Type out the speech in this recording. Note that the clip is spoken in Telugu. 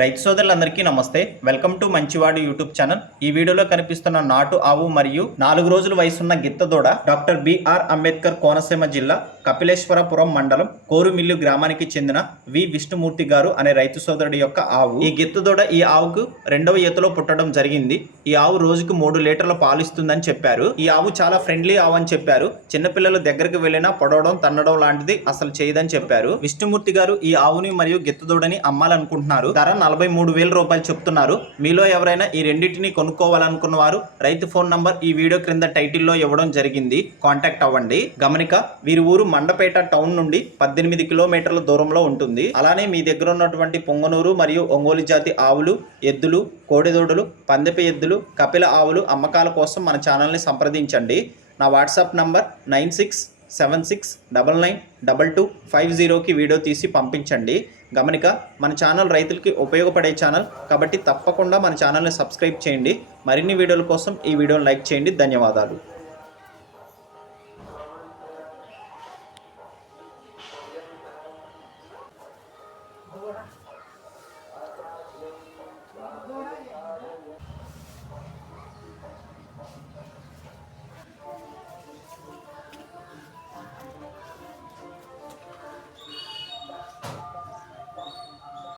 రైతు సోదరులందరికీ నమస్తే. వెల్కమ్ టు మంచివాడు యూట్యూబ్ ఛానల్. ఈ వీడియోలో కనిపిస్తున్న నాటు ఆవు మరియు 4 రోజుల వయసున్న గిత్తదూడ డాక్టర్ బిఆర్ అంబేద్కర్ కోనసీమ జిల్లా కపిలేశ్వరపురం మండలం కోరుమిల్లు గ్రామానికి చెందిన వి విష్ణుమూర్తి గారు అనే రైతు సోదరుడి యొక్క ఆవు. ఈ గిత్తదూడ ఈ ఆవుకు రెండవ ఈతలో పుట్టడం జరిగింది. ఈ ఆవు రోజుకు 3 లీటర్ల పాలు ఇస్తుందని చెప్పారు. ఈ ఆవు చాలా ఫ్రెండ్లీ ఆవు అని చెప్పారు. చిన్నపిల్లల దగ్గరకు వెళ్ళినా పొడవడం తన్నడం లాంటిది అసలు చేయదని చెప్పారు. విష్ణుమూర్తి గారు ఈ ఆవుని మరియు గిత్తదూడని అమ్మాలనుకుంటున్నారు. ధర 43,000 రూపాయలు చెప్తున్నారు. మీలో ఎవరైనా ఈ రెండింటిని కొనుక్కోవాలనుకున్న వారు రైతు ఫోన్ నంబర్ ఈ వీడియో క్రింద టైటిల్లో ఇవ్వడం జరిగింది. కాంటాక్ట్ అవ్వండి. గమనిక, వీరి ఊరు మండపేట టౌన్ నుండి 18 కిలోమీటర్ల దూరంలో ఉంటుంది. అలానే మీ దగ్గర ఉన్నటువంటి పొంగనూరు మరియు ఒంగోలు జాతి ఆవులు, ఎద్దులు, కోడెదూడలు, పందెప ఎద్దులు, కపిల ఆవులు అమ్మకాల కోసం మన ఛానల్ని సంప్రదించండి. నా వాట్సాప్ నంబర్ 9676992250కి వీడియో తీసి పంపించండి. గమనిక, మన ఛానల్ రైతులకి ఉపయోగపడే ఛానల్ కాబట్టి తప్పకుండా మన ఛానల్ని సబ్స్క్రైబ్ చేయండి. మరిన్ని వీడియోల కోసం ఈ వీడియోని లైక్ చేయండి. ధన్యవాదాలు.